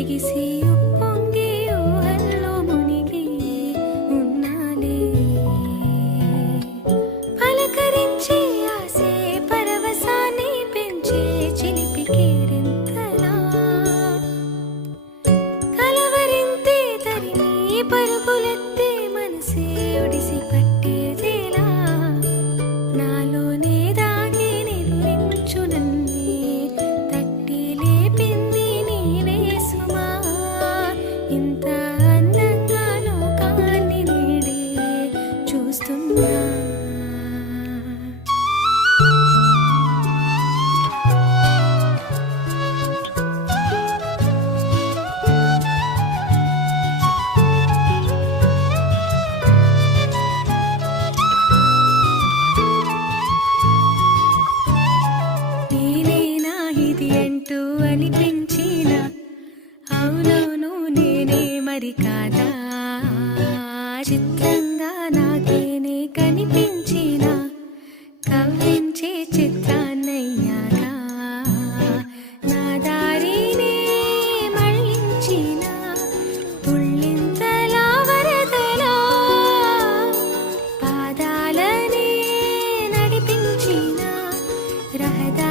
ఎగిసి ఉప్పొంగి ఊహల్లో మునిగి ఉన్నాలే. పలకరించే ఆసే పరవశాన్ని పెంచే చిలిపి కేరింతలా కలవరింతే తరిమి పరుగులెత్తే మనసే ఒడిసి పట్టేదేలా నాలోనే దాగి నిదురించు నన్నే తట్టి లేపింది నీవే సుమా. ఇంత అందంగా లోకాన్ని నేడే చూస్తున్నా. నేనేనా ఇది అంటూ అనిపించిన అవునవును నేనే మరి కాదా. చిత్రంగా నాకేనే కనిపించిన కవ్వించే చిత్రాన్నయ్యాగా నా దారినే మళ్ళించిన తుళ్ళింతలా వరదలా పాదాలనే నడిపించిన రహదారి